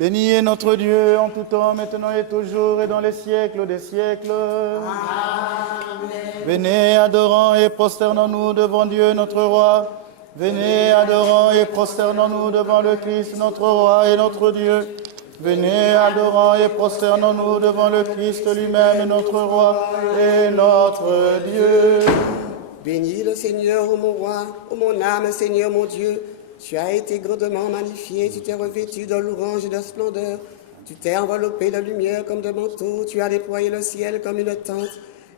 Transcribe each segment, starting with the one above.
Béni est notre Dieu en tout temps, maintenant et toujours, et dans les siècles des siècles. Amen. Venez, adorons et prosternons-nous devant Dieu notre Roi. Venez, adorons et prosternons-nous devant le Christ notre Roi et notre Dieu. Venez, adorons et prosternons-nous devant le Christ lui-même, notre Roi et notre Dieu. Bénis le Seigneur, ô mon roi, ô mon âme, Seigneur mon Dieu. Tu as été grandement magnifié, tu t'es revêtu de louange et de splendeur. Tu t'es enveloppé de lumière comme de manteau, tu as déployé le ciel comme une tente.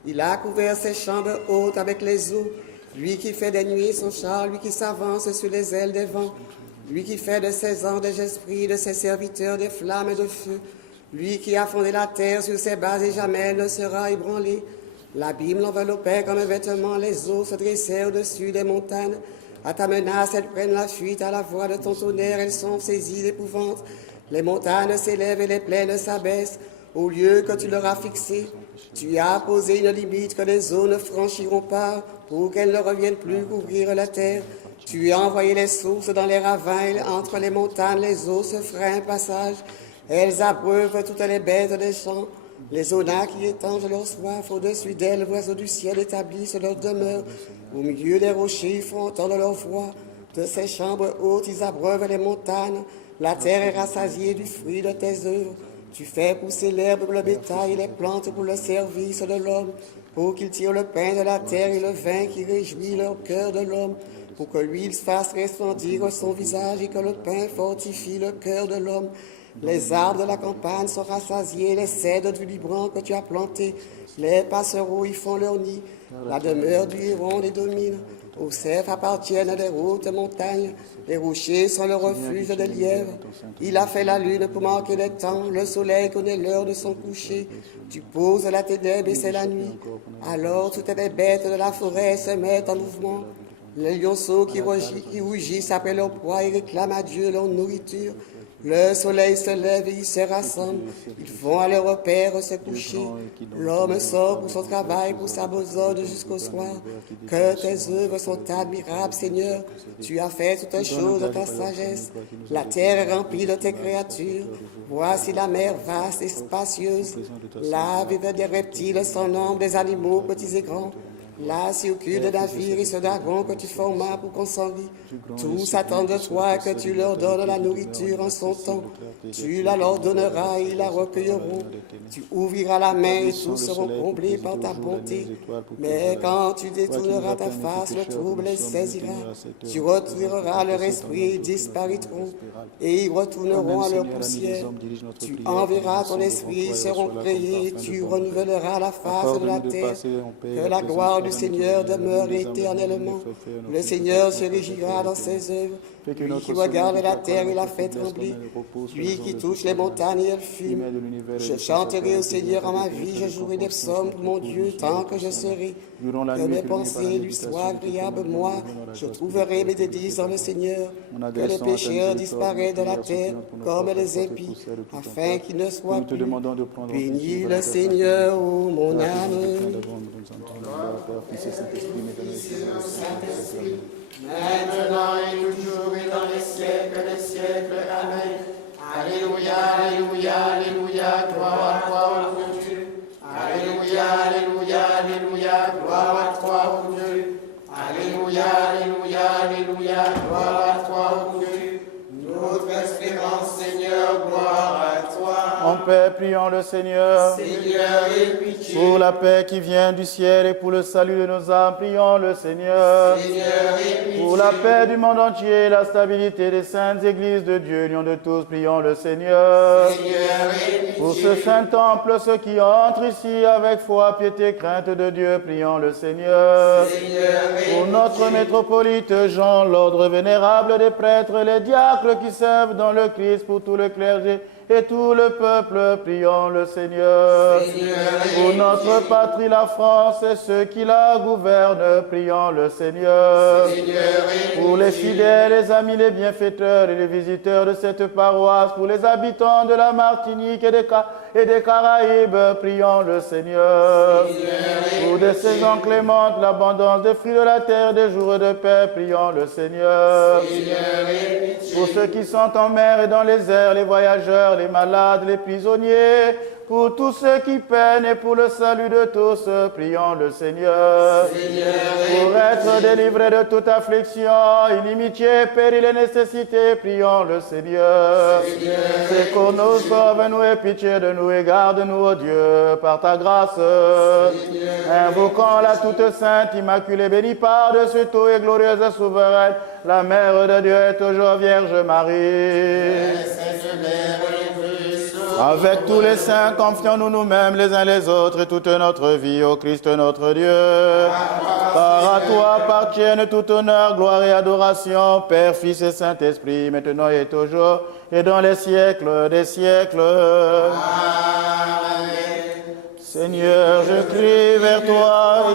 Il a couvert ses chambres hautes avec les eaux. Lui qui fait des nuées son char, lui qui s'avance sur les ailes des vents. Lui qui fait de ses anges des esprits, de ses serviteurs des flammes et de feu. Lui qui a fondé la terre sur ses bases et jamais elle ne sera ébranlée. L'abîme l'enveloppait comme un vêtement, les eaux se dressaient au-dessus des montagnes. À ta menace, elles prennent la fuite, à la voix de ton tonnerre, elles sont saisies d'épouvante. Les montagnes s'élèvent et les plaines s'abaissent au lieu que tu leur as fixé. Tu as posé une limite que les eaux ne franchiront pas pour qu'elles ne reviennent plus couvrir la terre. Tu as envoyé les sources dans les ravins, et entre les montagnes, les eaux se freinent un passage. Elles abreuvent toutes les bêtes des champs. Les onagres qui étangent leur soif, au-dessus d'elles, l'oiseau du ciel établissent leur demeure. Au milieu des rochers, ils font entendre leur voix. De ces chambres hautes, ils abreuvent les montagnes. La terre est rassasiée du fruit de tes œuvres. Tu fais pousser l'herbe pour le bétail et les plantes pour le service de l'homme, pour qu'ils tirent le pain de la terre et le vin qui réjouit leur cœur de l'homme, pour que l'huile fasse resplendir son visage et que le pain fortifie le cœur de l'homme. Les arbres de la campagne sont rassasiés, les cèdres du Liban que tu as plantés, les passereaux y font leur nid, la demeure du héron les domine. Aux cerfs appartiennent les hautes montagnes, les rochers sont le refuge des lièvres. Il a fait la lune pour marquer le temps, le soleil connaît l'heure de son coucher. Tu poses la ténèbre et c'est la nuit. Alors toutes les bêtes de la forêt se mettent en mouvement. Les lionceaux qui rougissent après leur proie et réclament à Dieu leur nourriture. Le soleil se lève et ils se rassemblent. Ils vont à leur repère se coucher. L'homme sort pour son travail, pour sa besogne jusqu'au soir. Que tes œuvres sont admirables, Seigneur. Tu as fait toutes choses de ta sagesse. La terre est remplie de tes créatures. Voici la mer vaste et spacieuse. Là vivent des reptiles sans nombre, des animaux petits et grands. Là circulent des navires et ce dragon que tu formas pour qu'on s'en rit. Tous attendent de toi que tu leur donnes la nourriture en son temps. Tu la leur donneras et ils la recueilleront. Tu ouvriras la main et tous seront comblés par ta bonté. Mais quand tu détourneras ta face, le trouble les saisira. Tu retireras leur esprit et ils disparaîtront. Et ils retourneront à leur poussière. Tu enverras ton esprit, ils seront créés et tu renouvelleras la face de la terre. Que la gloire du Seigneur demeure éternellement. Le Seigneur se régira dans ses œuvres. Lui qui regarde la terre et la fait trembler. Lui qui touche les montagnes et elles fument. Je chanterai au Seigneur en ma vie, je jouerai des psaumes pour mon Dieu tant que je serai. Que mes pensées lui soient agréables, moi, je trouverai mes délices dans le Seigneur. Que les pécheurs disparaissent de la terre comme les impies, afin qu'ils ne soient plus. Bénis le Seigneur, ô mon âme. Maintenant et toujours et dans les siècles des siècles. Amen. Alléluia, alléluia, alléluia, gloire à toi, ô Dieu. Alléluia, alléluia, alléluia, gloire à toi, ô Dieu. Alléluia, alléluia, alléluia, gloire à toi, ô Dieu. Notre espérance, Seigneur, gloire à toi. En paix, prions le Seigneur. Seigneur, aie pitié. Pour la paix qui vient du ciel et pour le salut de nos âmes, prions le Seigneur. Seigneur, aie pitié. Pour la paix du monde entier, la stabilité des saintes églises de Dieu, l'union de tous, prions le Seigneur. Seigneur, aie pitié. Pour ce saint temple, ceux qui entrent ici avec foi, piété, crainte de Dieu, prions le Seigneur. Seigneur, aie Pour notre métropolite Jean, l'ordre vénérable des prêtres, les diacres qui servent dans le Christ, pour tout le clergé et tout le peuple, prions le Seigneur. Pour notre patrie, la France, et ceux qui la gouvernent, prions le Seigneur. Pour les fidèles, les amis, les bienfaiteurs et les visiteurs de cette paroisse, pour les habitants de la Martinique et des Caraïbes, prions le Seigneur. Pour des saisons clémentes, l'abondance des fruits de la terre, des jours de paix, prions le Seigneur. Pour ceux qui sont en mer et dans les airs, les voyageurs, pécheurs, les malades, les prisonniers, pour tous ceux qui peinent et pour le salut de tous, prions le Seigneur. Pour être délivrés de toute affliction, inimitié, péril et nécessité, prions le Seigneur. Secours-nous, sauve-nous et pitié de nous et garde-nous, ô Dieu, par ta grâce. Invoquons la toute sainte, immaculée, bénie par-dessus tout et glorieuse et souveraine, la Mère de Dieu et toujours Vierge Marie. Avec tous les saints, confions-nous nous-mêmes les uns les autres et toute notre vie au Christ notre Dieu. Par à toi appartiennent tout honneur, gloire et adoration, Père, Fils et Saint-Esprit, maintenant et toujours, et dans les siècles des siècles. Amen. Seigneur, je crie vers toi,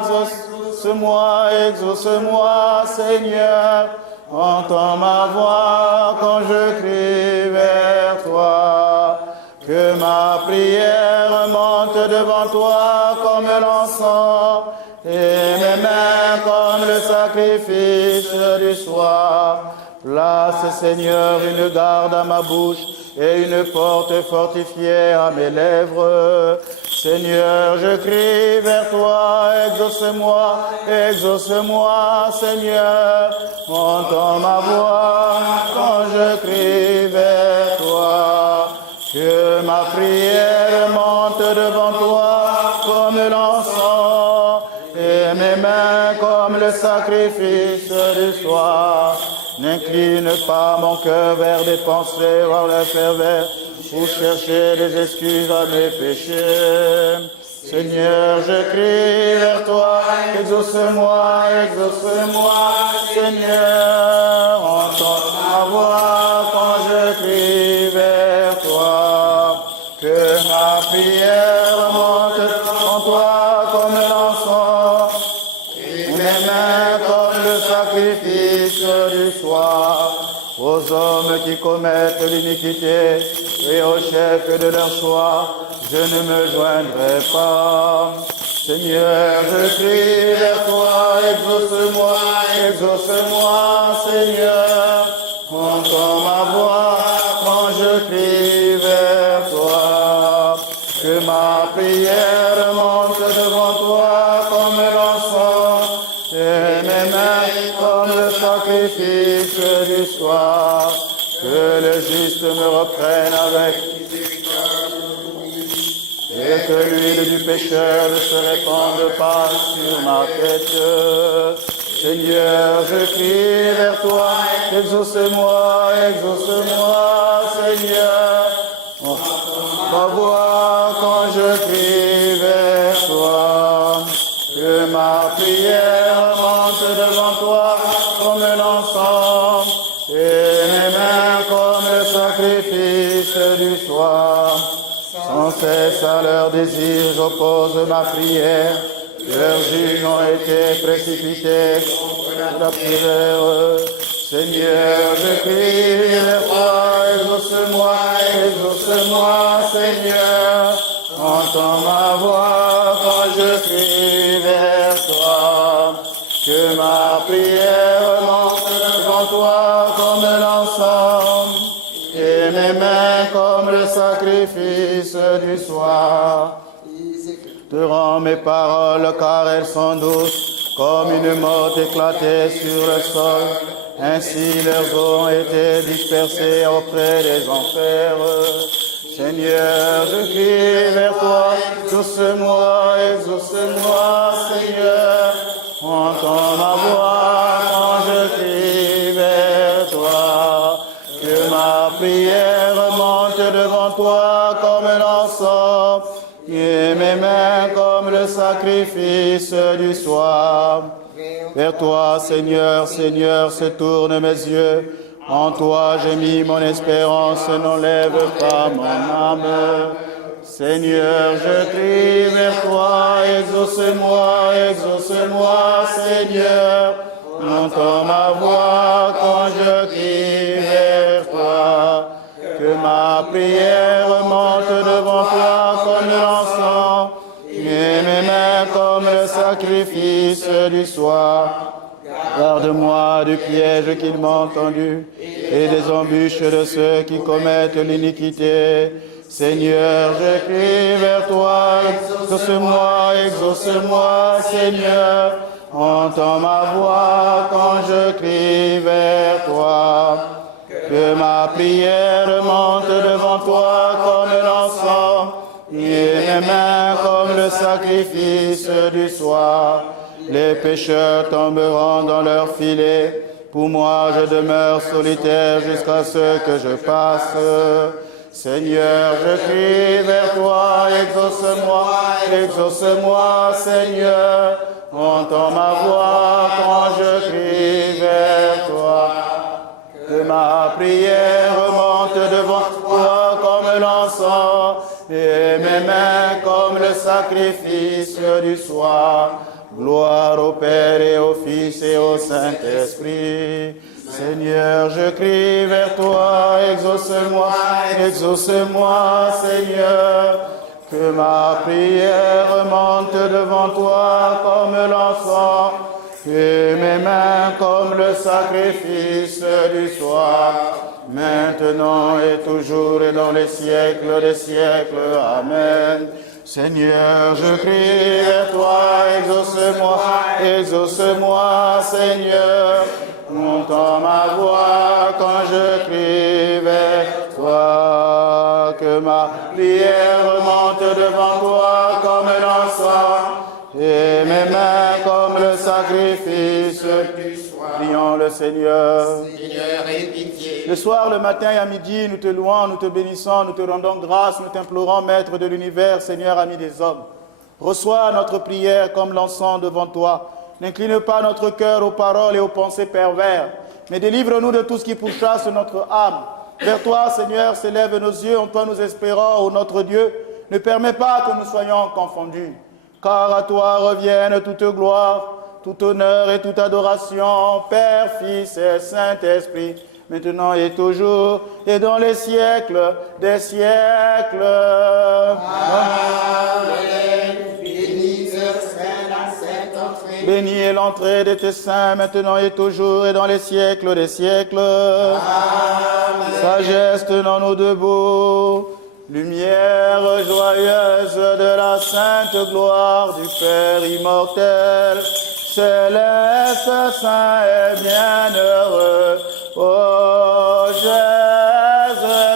exauce-moi, Seigneur. Entends ma voix quand je crie vers toi. Que ma prière monte devant toi comme l'encens et mes mains comme le sacrifice du soir. Place, Seigneur, une garde à ma bouche et une porte fortifiée à mes lèvres. Seigneur, je crie vers toi, exauce-moi, Seigneur. Entends ma voix quand je crie vers toi. Que ma prière monte devant toi comme l'encens et mes mains comme le sacrifice du soir. N'incline pas mon cœur vers des pensées vers le pervers pour chercher des excuses à mes péchés. Seigneur, je crie vers toi, exauce-moi, Seigneur. Entends ma voix quand je crie vers toi. Que ma prière monte devant toi comme l'encens et mes mains comme le sacrifice du soir. Aux hommes qui commettent l'iniquité et aux chefs de leur choix, je ne me joindrai pas. Seigneur, je crie vers toi, exauce-moi, Seigneur. Entends ma voix quand je crie vers toi. Que ma prière monte devant toi comme l'encens et mes mains comme le sacrifice du soir. Que le juste me reprenne avec et que l'huile du pécheur ne se répande pas sur ma tête. Seigneur, je crie vers toi, exauce-moi, Seigneur. Ma voix quand je crie vers toi. Que ma prière monte devant toi comme l'encens et mes mains comme le sacrifice du soir. Sans cesse à leur désir, j'oppose ma prière. Leurs juges ont été précipités contre la prière. Seigneur, je crie vers toi, exauce-moi, Seigneur. Entends ma voix quand je crie vers toi. Que ma prière monte devant toi comme l'encens et mes mains comme le sacrifice du soir. Te rends mes paroles car elles sont douces comme une motte éclatée sur le sol. Ainsi leurs eaux ont été dispersées auprès des enfers. Seigneur, je crie vers toi, exauce-moi, Seigneur. Entends ma voix quand je crie vers toi. Que ma prière monte devant toi comme l'encens et mes mains comme le sacrifice du soir. Vers toi, Seigneur, se tournent mes yeux. En toi j'ai mis mon espérance, n'enlève pas mon âme. Seigneur, je crie vers toi, exauce-moi, Seigneur. Entends ma voix quand je crie vers toi. Que ma prière monte devant toi comme l'encens et mes mains comme le sacrifice du soir. Garde-moi du piège qu'ils m'ont tendu et des embûches de ceux qui commettent l'iniquité. Seigneur, je crie vers toi, exauce-moi, Seigneur. Entends ma voix quand je crie vers toi. Que ma prière monte devant toi comme l'encens et mes mains comme le sacrifice du soir. Les pécheurs tomberont dans leur filet. Pour moi, je demeure solitaire jusqu'à ce que je passe. Seigneur, je crie vers toi, exauce-moi, Seigneur. Entends ma voix quand je crie vers toi. Que ma prière monte devant toi comme l'encens et mes mains comme le sacrifice du soir. Gloire au Père et au Fils et au Saint-Esprit. Seigneur, je crie vers toi, exauce-moi, Seigneur. Que ma prière monte devant toi comme l'encens et mes mains comme le sacrifice du soir, maintenant et toujours et dans les siècles des siècles. Amen. Seigneur, je crie vers toi, exauce-moi, Seigneur. Entends ma voix quand je crie vers toi. Que ma prière monte devant toi comme l'encens et mes mains comme le sacrifice du soir. Prions le Seigneur. Seigneur, aie pitié. Le soir, le matin et à midi, nous te louons, nous te bénissons, nous te rendons grâce, nous t'implorons, Maître de l'univers, Seigneur, ami des hommes. Reçois notre prière comme l'encens devant toi. N'incline pas notre cœur aux paroles et aux pensées pervers, mais délivre-nous de tout ce qui pourchasse notre âme. Vers toi, Seigneur, s'élèvent nos yeux, en toi nous espérons, ô notre Dieu. Ne permets pas que nous soyons confondus. Car à toi reviennent toute gloire, tout honneur et toute adoration, Père, Fils et Saint-Esprit, maintenant et toujours, et dans les siècles des siècles. Amen. Béni serait la sainte entrée. Béni est l'entrée de tes saints, maintenant et toujours, et dans les siècles des siècles. Amen. Sagesse tenant nous debout. Lumière joyeuse de la sainte gloire du Père immortel, céleste, saint et bienheureux, ô Jésus-Christ,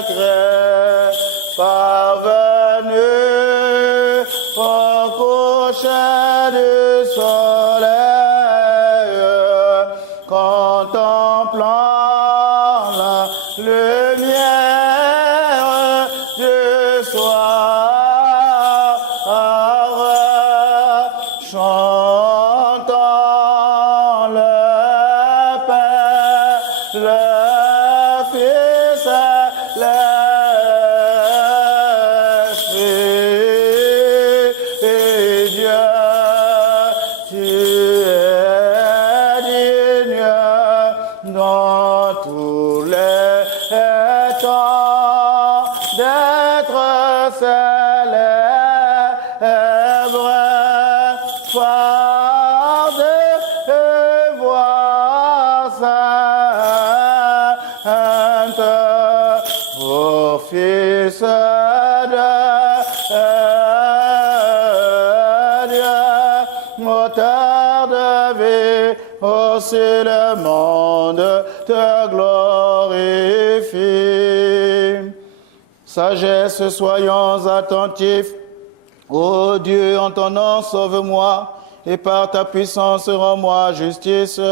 parvenu au coucher du soleil, contemplant la lumière du soir, chantant le Père, le Fils et l'Esprit, et Dieu, tu es digne dans tous les temps d'être célèbre, phare de voix sainte, ô Fils de Dieu, moteur de vie, aussi le monde te glorifie. Sagesse, soyons attentifs. Ô Dieu, en ton nom, sauve-moi, et par ta puissance, rends-moi justice. Ô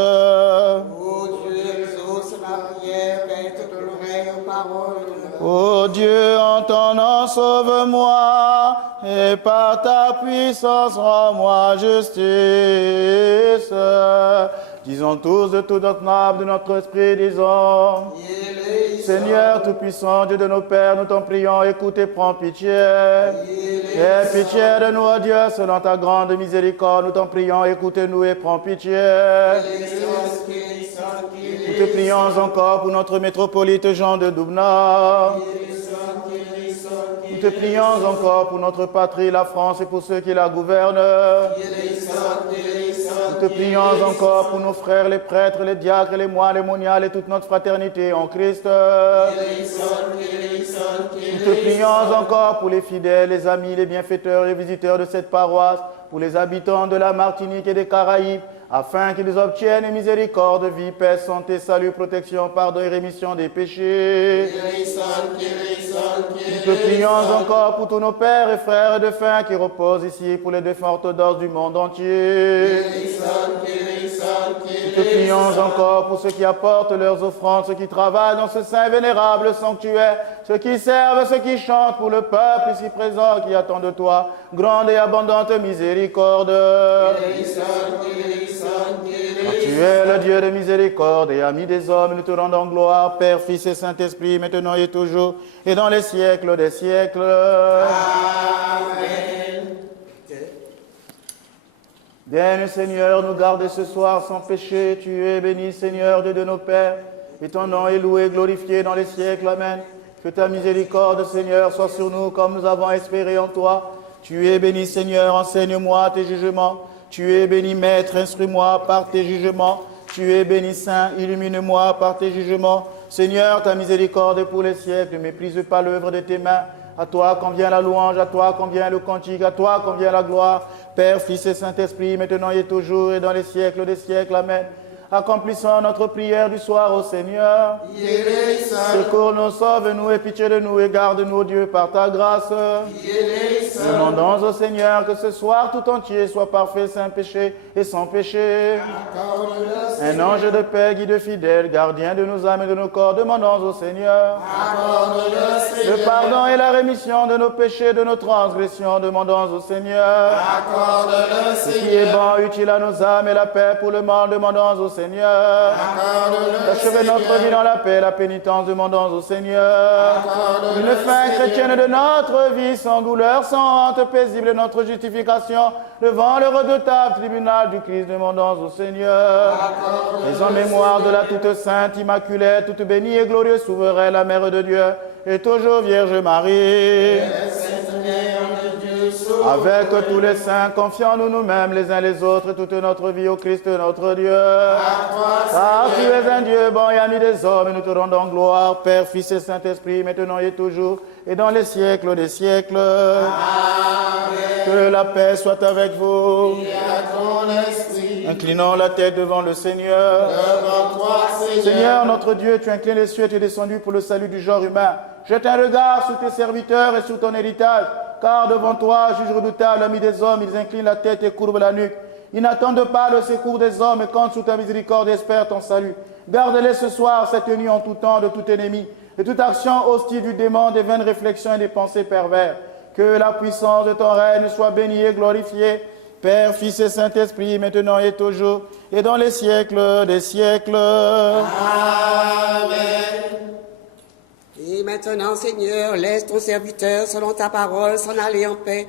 Dieu, exauce ma prière, prête de l'oreille aux paroles. Ô Dieu, en ton nom, sauve-moi, et par ta puissance, rends-moi justice. Disons tous de toute notre âme, de notre esprit, disons. Seigneur Tout-Puissant, Dieu de nos pères, nous t'en prions, écoute et prends pitié. Aie pitié de nous, ô Dieu, selon ta grande miséricorde, nous t'en prions, écoute-nous et prends pitié. Nous te prions encore pour notre métropolite Jean de Doubna. Nous Nous te prions encore pour notre patrie, la France, et pour ceux qui la gouvernent. Nous te prions encore pour nos frères, les prêtres, les diacres, les moines, les moniales et toute notre fraternité en Christ. Nous te prions encore pour les fidèles, les amis, les bienfaiteurs et visiteurs de cette paroisse, pour les habitants de la Martinique et des Caraïbes, afin qu'ils obtiennent miséricorde, vie, paix, santé, salut, protection, pardon et rémission des péchés. Nous te prions encore pour tous nos pères et frères et défunts qui reposent ici, pour les défunts orthodoxes du monde entier. Nous te prions encore pour ceux qui apportent leurs offrandes, ceux qui travaillent dans ce saint et vénérable sanctuaire, ceux qui servent, ceux qui chantent pour le peuple ici présent qui attend de toi grande et abondante miséricorde. Car tu es le Dieu de miséricorde et ami des hommes, nous te rendons gloire, Père, Fils et Saint-Esprit, maintenant et toujours, et dans les siècles des siècles. Amen. Viens, Seigneur, nous garder ce soir sans péché. Tu es béni, Seigneur, Dieu de nos pères, et ton nom est loué et glorifié dans les siècles. Amen. Que ta miséricorde, Seigneur, soit sur nous comme nous avons espéré en toi. Tu es béni, Seigneur, enseigne-moi tes jugements. Tu es béni, Maître, instruis-moi par tes jugements. Tu es béni, Saint, illumine-moi par tes jugements. Seigneur, ta miséricorde est pour les siècles. Ne méprise pas l'œuvre de tes mains. À toi convient la louange, à toi convient le cantique, à toi convient la gloire. Père, Fils et Saint-Esprit, maintenant et toujours et dans les siècles des siècles. Amen. Accomplissons notre prière du soir au Seigneur. Secours-nous, sauve-nous et pitié de nous et garde-nous, Dieu, par ta grâce. Demandons au Seigneur que ce soir tout entier soit parfait, sans péché et sans péché. Un ange de paix, guide fidèle, gardien de nos âmes et de nos corps, demandons au Seigneur. Le pardon et la rémission de nos péchés, de nos transgressions, demandons au Seigneur. Ce qui est bon, utile à nos âmes et la paix pour le monde, demandons au Seigneur. Achevez notre vie dans la paix, la pénitence, demandons au Seigneur. Une fin chrétienne de notre vie, sans douleur, sans honte, paisible de notre justification, devant le redoutable tribunal du Christ, demandons au Seigneur. Mais en mémoire de la toute sainte, immaculée, toute bénie et glorieuse, souveraine, la Mère de Dieu, et toujours Vierge Marie. Avec tous les saints, confions-nous nous-mêmes les uns les autres, toute notre vie au Christ notre Dieu. Car tu es un Dieu bon et ami des hommes, et nous te rendons gloire, Père, Fils et Saint-Esprit, maintenant et toujours, et dans les siècles des siècles. Amen. Que la paix soit avec vous. Et à ton esprit. Inclinons la tête devant le Seigneur. Devant toi, Seigneur, notre Dieu, tu inclines les cieux, tu es descendu pour le salut du genre humain. Jette un regard sur tes serviteurs et sur ton héritage. Car devant toi, juge redoutable, ami des hommes, ils inclinent la tête et courbent la nuque. Ils n'attendent pas le secours des hommes et comptent sous ta miséricorde et espèrent ton salut. Garde-les ce soir, cette nuit en tout temps de tout ennemi, de toute action hostile du démon, des vaines réflexions et des pensées perverses. Que la puissance de ton règne soit bénie et glorifiée, Père, Fils et Saint-Esprit, maintenant et toujours, et dans les siècles des siècles. Amen. Et maintenant, Seigneur, laisse ton serviteur, selon ta parole, s'en aller en paix,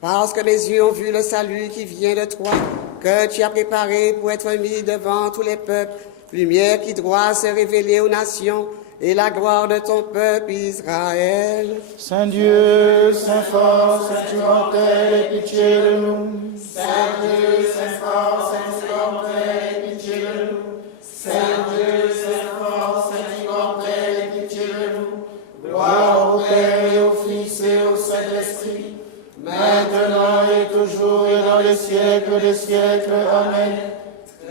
parce que mes yeux ont vu le salut qui vient de toi, que tu as préparé pour être mis devant tous les peuples, lumière qui doit se révéler aux nations, et la gloire de ton peuple Israël. Saint Dieu, Saint fort, Saint immortel, aie pitié de nous. Saint Dieu, Saint fort, Saint immortel, aie pitié de nous. Saint Dieu, Saint fort, Saint immortel, aie pitié de nous. Gloire au Père et au Fils et au Saint-Esprit, maintenant et toujours et dans les siècles des siècles. Amen.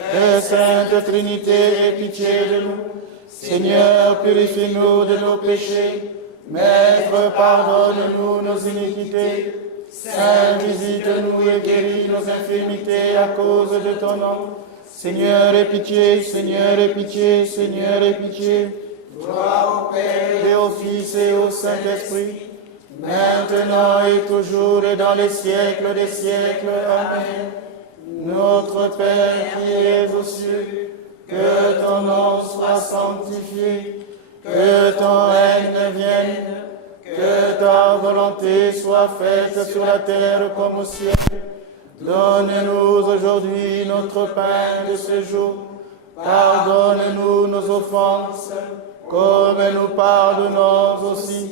Très sainte Trinité, aie pitié de nous. Seigneur, purifie-nous de nos péchés. Maître, pardonne-nous nos iniquités. Saint, visite-nous et guéris nos infirmités à cause de ton nom. Seigneur, aie pitié, Seigneur, aie pitié, Seigneur, aie pitié. Gloire au Père Et au Fils et au Saint-Esprit, maintenant et toujours et dans les siècles des siècles. Amen. Notre Père qui es aux cieux, que ton nom soit sanctifié, que ton règne vienne, que ta volonté soit faite sur la terre comme au ciel. Donne-nous aujourd'hui notre pain de ce jour. Pardonne-nous nos offenses, comme nous pardonnons aussi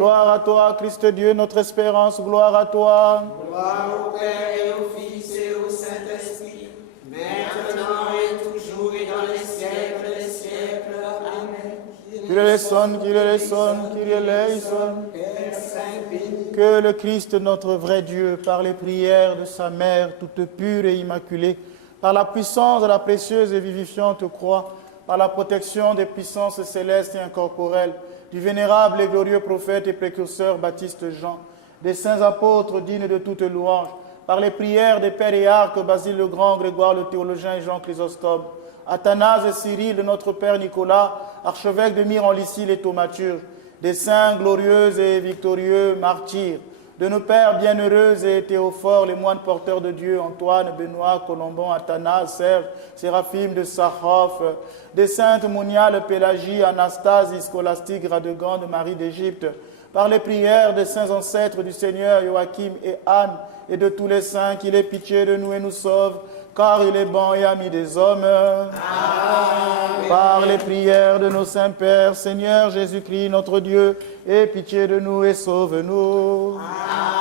Gloire à toi, Christ Dieu, notre espérance, gloire à toi. Gloire au Père et au Fils et au Saint-Esprit, maintenant et toujours et dans les siècles des siècles. Amen. Kyrie eleison, Kyrie eleison, Kyrie eleison. Père Saint béni, Que le Christ, notre vrai Dieu, par les prières de sa mère, toute pure et immaculée, par la puissance de la précieuse et vivifiante croix, par la protection des puissances célestes et incorporelles, du vénérable et glorieux prophète et précurseur Baptiste Jean, des saints apôtres dignes de toute louange, par les prières des pères et arcs Basile le Grand, Grégoire le théologien et Jean Chrysostome, Athanase et Cyril de notre Père Nicolas, archevêque de Myre en Lycie et Thaumaturge, des saints glorieux et victorieux martyrs, de nos pères bienheureux et Théophore, les moines porteurs de Dieu, Antoine, Benoît, Colombon, Athanase, Serge, Séraphime de Sarhoff, des saintes Moniales, Pélagie, Anastasie, Scolastique, Radegande, Marie d'Égypte, par les prières des saints ancêtres du Seigneur, Joachim et Anne, et de tous les saints, qu'il ait pitié de nous et nous sauve, car il est bon et ami des hommes. Amen. Par les prières de nos saints pères, Seigneur Jésus-Christ, notre Dieu, aie pitié de nous et sauve-nous. Amen.